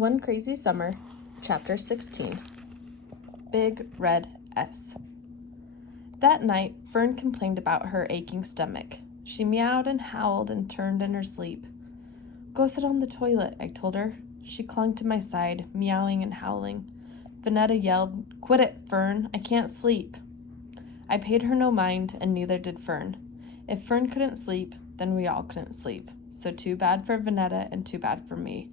One Crazy Summer, Chapter 16. Big Red S. That night, Fern complained about her aching stomach. She meowed and howled and turned in her sleep. "Go sit on the toilet," I told her. She clung to my side, meowing and howling. Vanetta yelled, "Quit it, Fern. I can't sleep." I paid her no mind, and neither did Fern. If Fern couldn't sleep, then we all couldn't sleep. So too bad for Vanetta and too bad for me.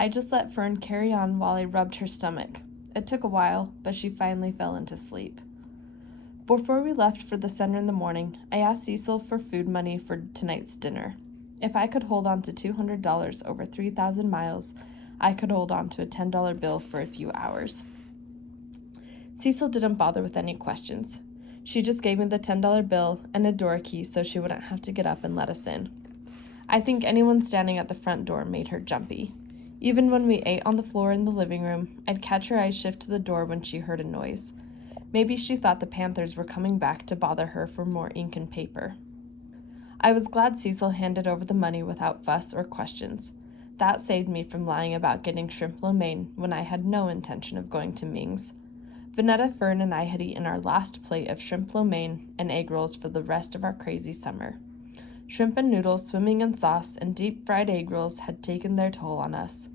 I just let Fern carry on while I rubbed her stomach. It took a while, but she finally fell into sleep. Before we left for the center in the morning, I asked Cecil for food money for tonight's dinner. If I could hold on to $200 over 3,000 miles, I could hold on to a $10 bill for a few hours. Cecil didn't bother with any questions. She just gave me the $10 bill and a door key so she wouldn't have to get up and let us in. I think anyone standing at the front door made her jumpy. Even when we ate on the floor in the living room, I'd catch her eyes shift to the door when she heard a noise. Maybe she thought the Panthers were coming back to bother her for more ink and paper. I was glad Cecil handed over the money without fuss or questions. That saved me from lying about getting shrimp lo mein when I had no intention of going to Ming's. Vanetta, Fern, and I had eaten our last plate of shrimp lo mein and egg rolls for the rest of our crazy summer. Shrimp and noodles swimming in sauce and deep-fried egg rolls had taken their toll on us.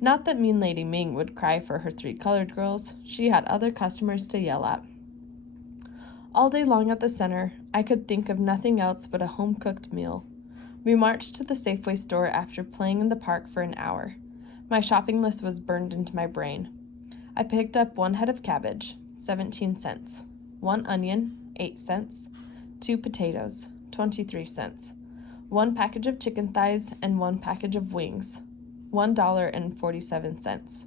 Not that mean Lady Ming would cry for her 3 colored girls. She had other customers to yell at. All day long at the center, I could think of nothing else but a home-cooked meal. We marched to the Safeway store after playing in the park for an hour. My shopping list was burned into my brain. I picked up 1 head of cabbage, 17 cents, 1 onion, 8 cents, 2 potatoes, 23 cents, 1 package of chicken thighs and 1 package of wings, $1.47.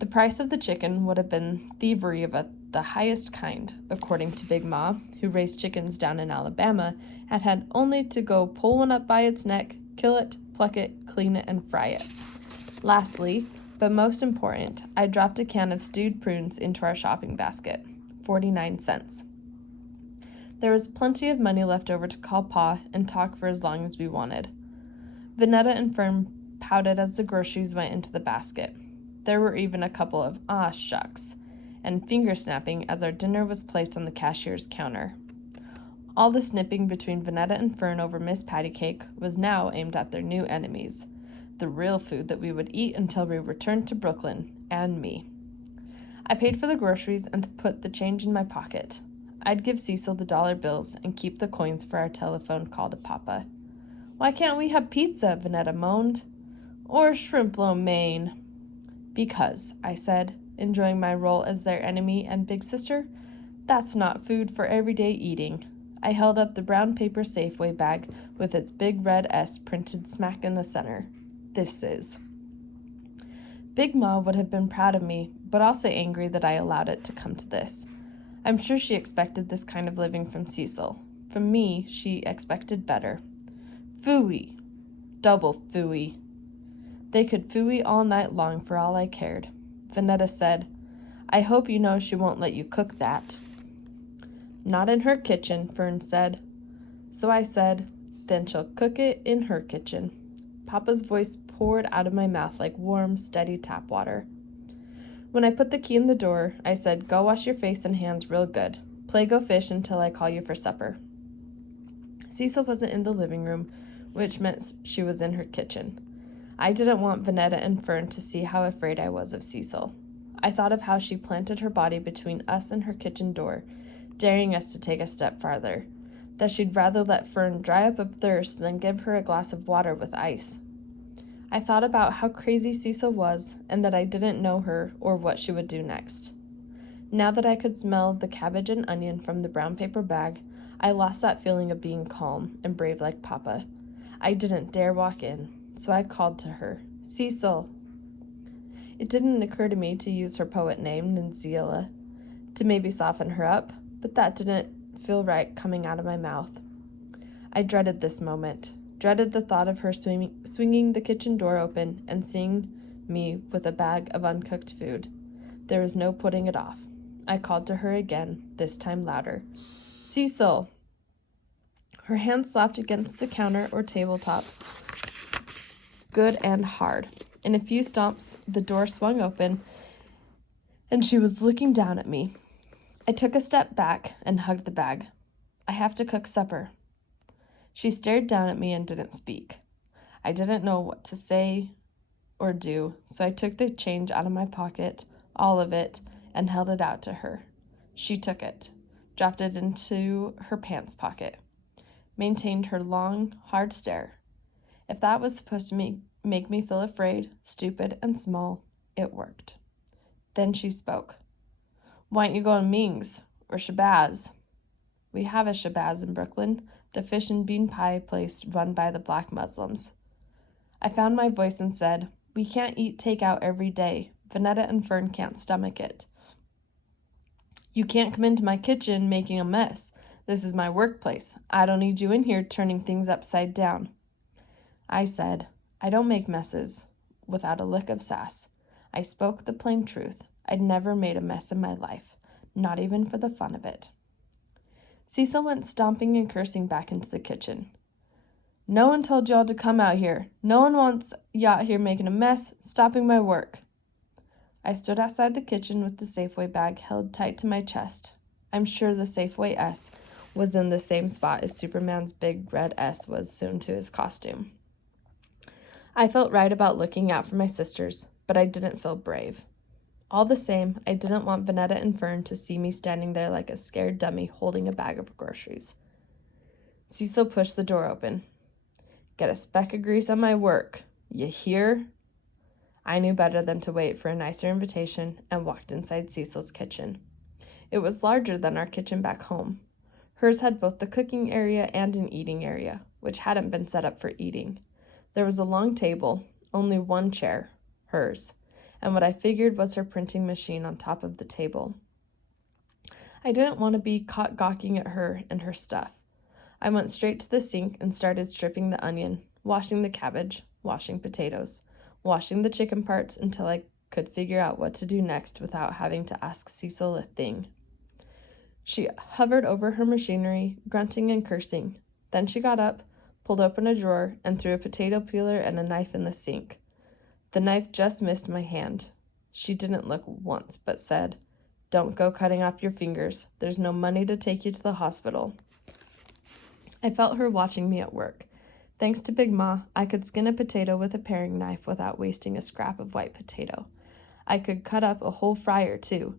The price of the chicken would have been thievery of the highest kind, according to Big Ma, who raised chickens down in Alabama and had only to go pull one up by its neck, kill it, pluck it, clean it, and fry it. Lastly, but most important, I dropped a can of stewed prunes into our shopping basket, 49 cents. There was plenty of money left over to call Pa and talk for as long as we wanted. Vanetta and Fern pouted as the groceries went into the basket. There were even a couple of "ah, shucks" and finger-snapping as our dinner was placed on the cashier's counter. All the snipping between Vanetta and Fern over Miss Pattycake was now aimed at their new enemies, the real food that we would eat until we returned to Brooklyn, and me. I paid for the groceries and put the change in my pocket. I'd give Cecil the dollar bills and keep the coins for our telephone call to Papa. "Why can't we have pizza?" Vanetta moaned. "Or shrimp lo mein?" "Because," I said, enjoying my role as their enemy and big sister, "that's not food for everyday eating." I held up the brown paper Safeway bag with its big red S printed smack in the center. "This is." Big Ma would have been proud of me, but also angry that I allowed it to come to this. I'm sure she expected this kind of living from Cecil. From me, she expected better. Phooey. Double phooey. They could phooey all night long for all I cared. Vanetta said, "I hope you know she won't let you cook that." "Not in her kitchen," Fern said. So I said, "Then she'll cook it in her kitchen." Papa's voice poured out of my mouth like warm, steady tap water. When I put the key in the door, I said, "Go wash your face and hands real good. Play go fish until I call you for supper." Cecil wasn't in the living room, which meant she was in her kitchen. I didn't want Vanetta and Fern to see how afraid I was of Cecil. I thought of how she planted her body between us and her kitchen door, daring us to take a step farther, that she'd rather let Fern dry up of thirst than give her a glass of water with ice. I thought about how crazy Cecil was and that I didn't know her or what she would do next. Now that I could smell the cabbage and onion from the brown paper bag, I lost that feeling of being calm and brave like Papa. I didn't dare walk in, so I called to her, "Cecil." It didn't occur to me to use her poet name, Nanzilla, to maybe soften her up, but that didn't feel right coming out of my mouth. I dreaded this moment, dreaded the thought of her swinging the kitchen door open and seeing me with a bag of uncooked food. There was no putting it off. I called to her again, this time louder. "Cecil." Her hand slapped against the counter or tabletop, good and hard. In a few stomps, the door swung open, and she was looking down at me. I took a step back and hugged the bag. "I have to cook supper." She stared down at me and didn't speak. I didn't know what to say or do, so I took the change out of my pocket, all of it, and held it out to her. She took it, dropped it into her pants pocket, maintained her long, hard stare. If that was supposed to make me feel afraid, stupid, and small, it worked. Then she spoke. "Why don't you go to Ming's or Shabazz?" We have a Shabazz in Brooklyn, the fish and bean pie place run by the Black Muslims. I found my voice and said, "We can't eat takeout every day. Vanetta and Fern can't stomach it." "You can't come into my kitchen making a mess. This is my workplace. I don't need you in here turning things upside down." I said, "I don't make messes," without a lick of sass. I spoke the plain truth. I'd never made a mess in my life, not even for the fun of it. Cecil went stomping and cursing back into the kitchen. "No one told y'all to come out here. No one wants y'all out here making a mess, stopping my work." I stood outside the kitchen with the Safeway bag held tight to my chest. I'm sure the Safeway S was in the same spot as Superman's big red S was sewn to his costume. I felt right about looking out for my sisters, but I didn't feel brave. All the same, I didn't want Vanetta and Fern to see me standing there like a scared dummy holding a bag of groceries. Cecil pushed the door open. "Get a speck of grease on my work. You hear?" I knew better than to wait for a nicer invitation and walked inside Cecil's kitchen. It was larger than our kitchen back home. Hers had both the cooking area and an eating area, which hadn't been set up for eating. There was a long table, only one chair, hers, and what I figured was her printing machine on top of the table. I didn't want to be caught gawking at her and her stuff. I went straight to the sink and started stripping the onion, washing the cabbage, washing potatoes, washing the chicken parts until I could figure out what to do next without having to ask Cecil a thing. She hovered over her machinery, grunting and cursing. Then she got up, pulled open a drawer, and threw a potato peeler and a knife in the sink. The knife just missed my hand. She didn't look once, but said, "Don't go cutting off your fingers. There's no money to take you to the hospital." I felt her watching me at work. Thanks to Big Ma, I could skin a potato with a paring knife without wasting a scrap of white potato. I could cut up a whole fryer, too,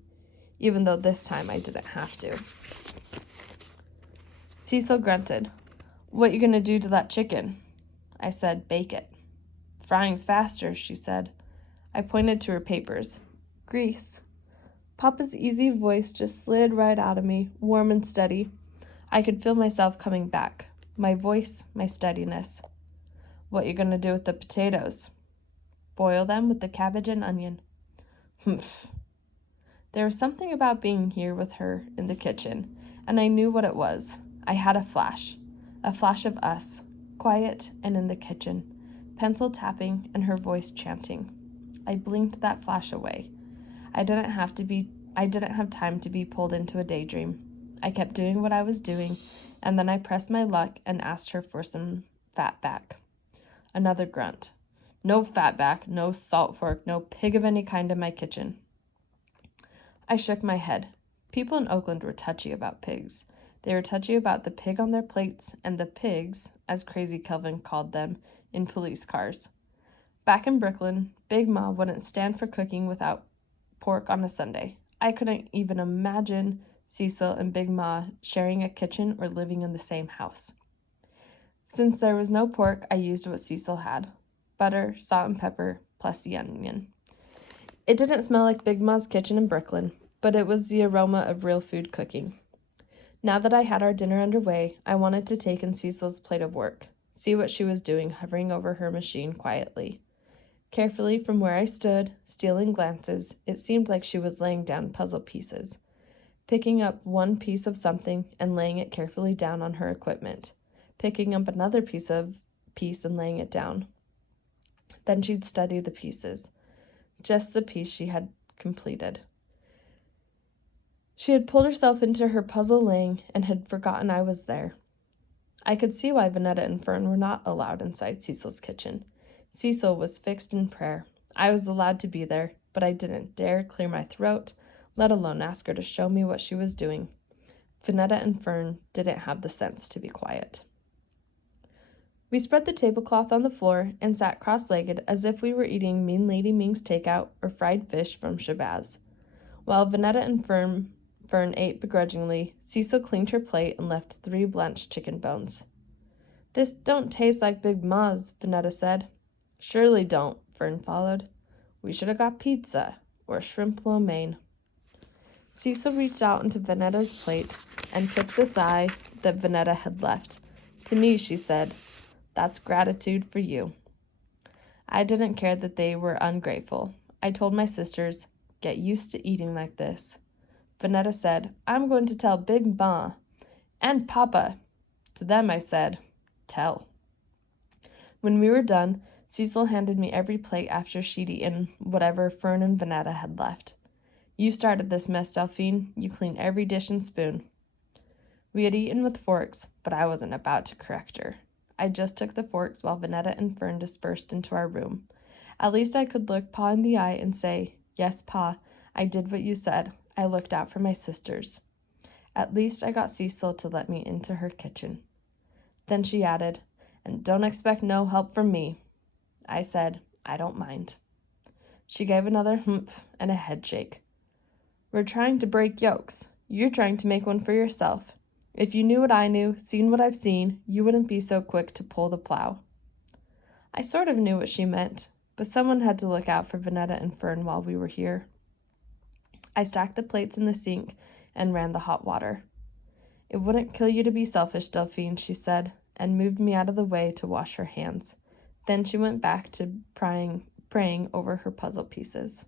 even though this time I didn't have to. Cecil grunted. "What you gonna do to that chicken?" I said, "Bake it." "Frying's faster," she said. I pointed to her papers. "Grease." Papa's easy voice just slid right out of me, warm and steady. I could feel myself coming back. My voice, my steadiness. "What you gonna do with the potatoes?" "Boil them with the cabbage and onion." Humph. There was something about being here with her in the kitchen, and I knew what it was. I had a flash of us, quiet and in the kitchen, pencil tapping and her voice chanting. I blinked that flash away. I didn't have time to be pulled into a daydream. I kept doing what I was doing, and then I pressed my luck and asked her for some fatback. Another grunt. "No fatback, no salt pork, no pig of any kind in my kitchen." I shook my head. People in Oakland were touchy about pigs. They were touchy about the pig on their plates and the pigs, as Crazy Kelvin called them, in police cars. Back in Brooklyn, Big Ma wouldn't stand for cooking without pork on a Sunday. I couldn't even imagine Cecil and Big Ma sharing a kitchen or living in the same house. Since there was no pork, I used what Cecil had. Butter, salt and pepper, plus the onion. It didn't smell like Big Ma's kitchen in Brooklyn, but it was the aroma of real food cooking. Now that I had our dinner underway, I wanted to take in Cecil's plate of work, see what she was doing hovering over her machine quietly. Carefully from where I stood, stealing glances, it seemed like she was laying down puzzle pieces, picking up one piece of something and laying it carefully down on her equipment, picking up another piece and laying it down. Then she'd study the pieces, just the piece she had completed. She had pulled herself into her puzzle laying and had forgotten I was there. I could see why Vanetta and Fern were not allowed inside Cecil's kitchen. Cecil was fixed in prayer. I was allowed to be there, but I didn't dare clear my throat, let alone ask her to show me what she was doing. Vanetta and Fern didn't have the sense to be quiet. We spread the tablecloth on the floor and sat cross-legged as if we were eating Mean Lady Ming's takeout or fried fish from Shabazz. While Vanetta and Fern ate begrudgingly, Cecil cleaned her plate and left 3 blanched chicken bones. "This don't taste like Big Ma's," Vanetta said. "Surely don't," Fern followed. "We should have got pizza, or shrimp lo mein." Cecil reached out into Vanetta's plate and took the thigh that Vanetta had left. "To me," she said, "that's gratitude for you." I didn't care that they were ungrateful. I told my sisters, "Get used to eating like this." Vanetta said, "I'm going to tell Big Ma and Papa." To them I said, "Tell." When we were done, Cecil handed me every plate after she'd eaten whatever Fern and Vanetta had left. "You started this mess, Delphine. You clean every dish and spoon." We had eaten with forks, but I wasn't about to correct her. I just took the forks while Vanetta and Fern dispersed into our room. At least I could look Pa in the eye and say, "Yes, Pa, I did what you said. I looked out for my sisters." At least I got Cecil to let me into her kitchen. Then she added, "And don't expect no help from me." I said, "I don't mind." She gave another humph and a head shake. "We're trying to break yokes. You're trying to make one for yourself. If you knew what I knew, seen what I've seen, you wouldn't be so quick to pull the plow." I sort of knew what she meant, but someone had to look out for Vanetta and Fern while we were here. I stacked the plates in the sink and ran the hot water. "It wouldn't kill you to be selfish, Delphine," she said, and moved me out of the way to wash her hands. Then she went back to praying over her puzzle pieces.